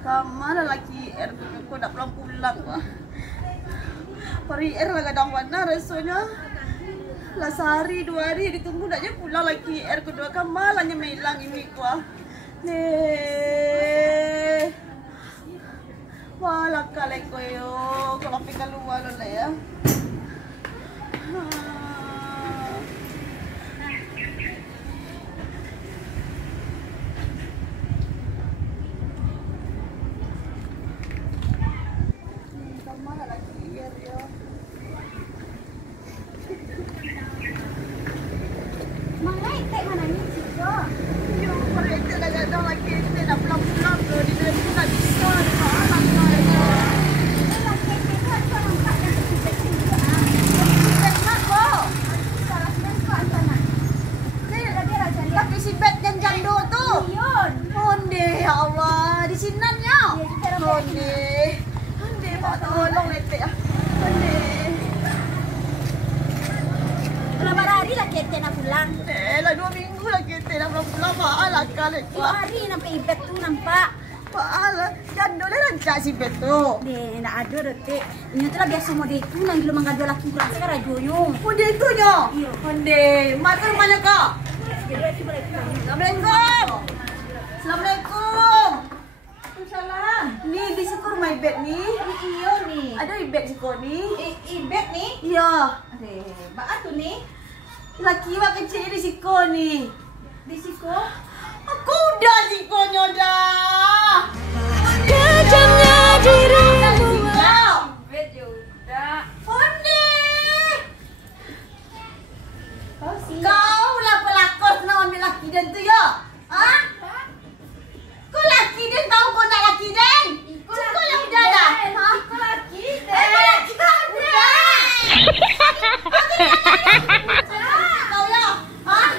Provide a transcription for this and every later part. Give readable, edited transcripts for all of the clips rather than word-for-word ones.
Kamana lagi R ko nak pulang wah. Pari R lah kadang mana rasanya. Lah sehari 2 hari ditunggu naknya pulang lagi R kedua kamalanya hilang ini kuah. Nih. Wala kalay ko yo. Kalau keluar lah ya. Berapa hari lah kita nak pulang? Lah 2 minggu lah kita nak pulang. Maalah kali. 2 hari nampak ibet tu nampak. Maalah. Jando lah rancak si ibet tu. Deh, nak ada detik. Ini tu lah biasa model itu nang gila mangga laki kurang sekarang rajonya. Model itu nyo? Iya. Model. Mak ke rumahnya kau? Assalamualaikum. Assalamualaikum. Salam. Ni di situ rumah ibet ni. Iyo ni. Ada ibet situ ni. Ibet ni? Iya. Deh, bak tu ni. Laki wak kecil di situ ni. Di siku. Aku udah sikonya dah. Kejamnya dirimu. Ibet juga. Onde. Kau lah pelakor nak ambil laki dan tu ya? Hah? Kau laki dan tahu kau nak laki dan? Kau yang udah dah. Hah? Kau laki Kau laki dah. Kau ya? Hah?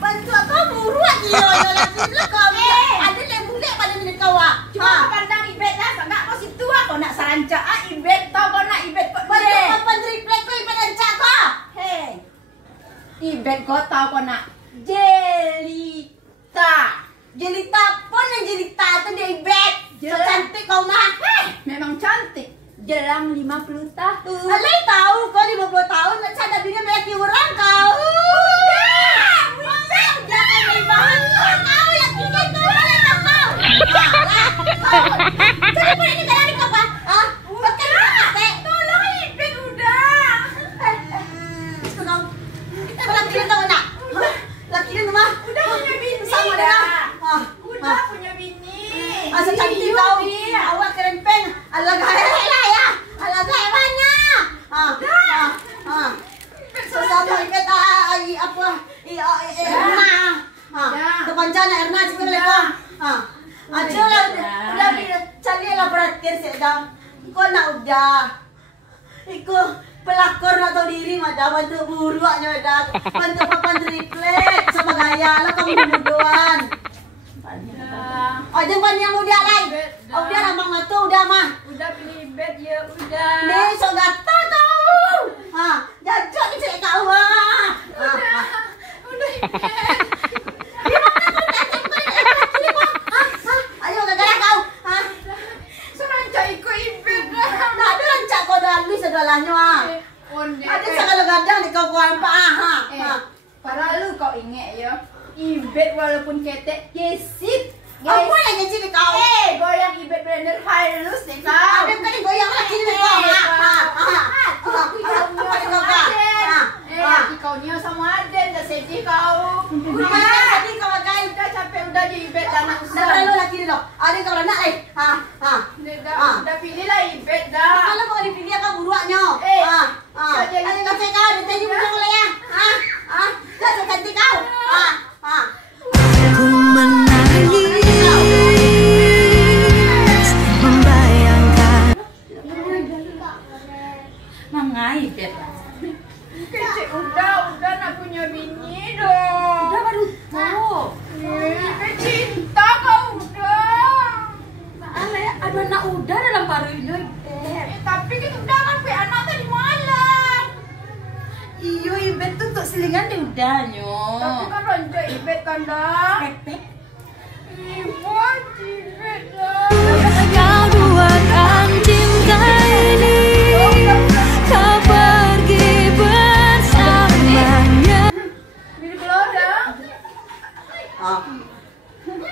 Bantu kau buruan dia ya laki lah kau. Ada lembulek pada minit kau ah. Cuma pandang ibet lah, tak kau situ kau nak sarancak ibet tau kau nak ibet kau. Bantu papan triplek kau ibadah rancak kau. Hei. Ibet kau tahu kau nak jelita. Jelita pun yang jelita tu dia ibet. So cantik kau mah. Memang cantik. Jelang 50 tahun. Alay tahu kau 50 tahun nak sadar diri melaki orang kau. Jangan dibahan kau laki kan kau boleh tak kau. Jadi boleh ni kalau kau apa? Ah, makan tak? Tolong ibet udah. Kau kita laki dia tahu nak? Laki dia mah. Udah punya bini. Sama dah. Udah punya bini. Asal cantik kau. Awak kerempeng. Alagay lah ya. Alagay mana? Sesama ibet ai apa? Erna. Kepanjana Erna Assalamualaikum. Aja lah udah cari lah perhatian sedang. Kau nak udah. Iku pelakor nak tahu diri mada bantu buruaknya dah. Bantu papan triplek sama gaya lah kamu buduan. Oh, jangan yang udah lain. Oh, udah lah Bang Matu udah mah. Udah pilih ibet ya udah. Ni so gata kau. Jajak ni cek kau ah. Udah ibet. Ayo gara-gara kau. Sarancak ikut ibet dah. Nak ada rancak kau dah lu sedalahnya ah. Ada segala gadang di kau apa Para lu kau ingat ya. Ibet walaupun ketek yesit. Apa yang jadi kau? Goyang ibet blender halus deh kau. Ada tadi goyang lagi ni kau. Kau ni sama Aden dah sedih kau. Tadi kau bagai. Udah capek udah di ibet dah nak usah. Dah lalu lagi ni loh. Ada kau nak Dah pilih lah ibet dah. Kalau kau dipilih kau buruaknya. Ada kau cek kau ada tadi buruak lah ya. Dah cantik kau. Ku menangis membayangkan. Mangai ibet. Kecik udah nak punya bini dong. Udah baru tuh. Ibet cinta kau udah. Alah ya, ada anak udah dalam paru ini. Tapi kita udah kan punya anak tadi malam. Iyo ibet tu untuk selingan dia udahnya. Tapi kan rancak ibet kan dah. Pepek. Ibu ibet dah.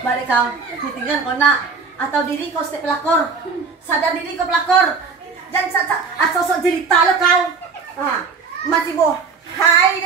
Balik kau, titingan kau nak. Atau diri kau setiap pelakor. Sadar diri kau pelakor. Jangan sosok cerita lo kau. Masih boh. Hai,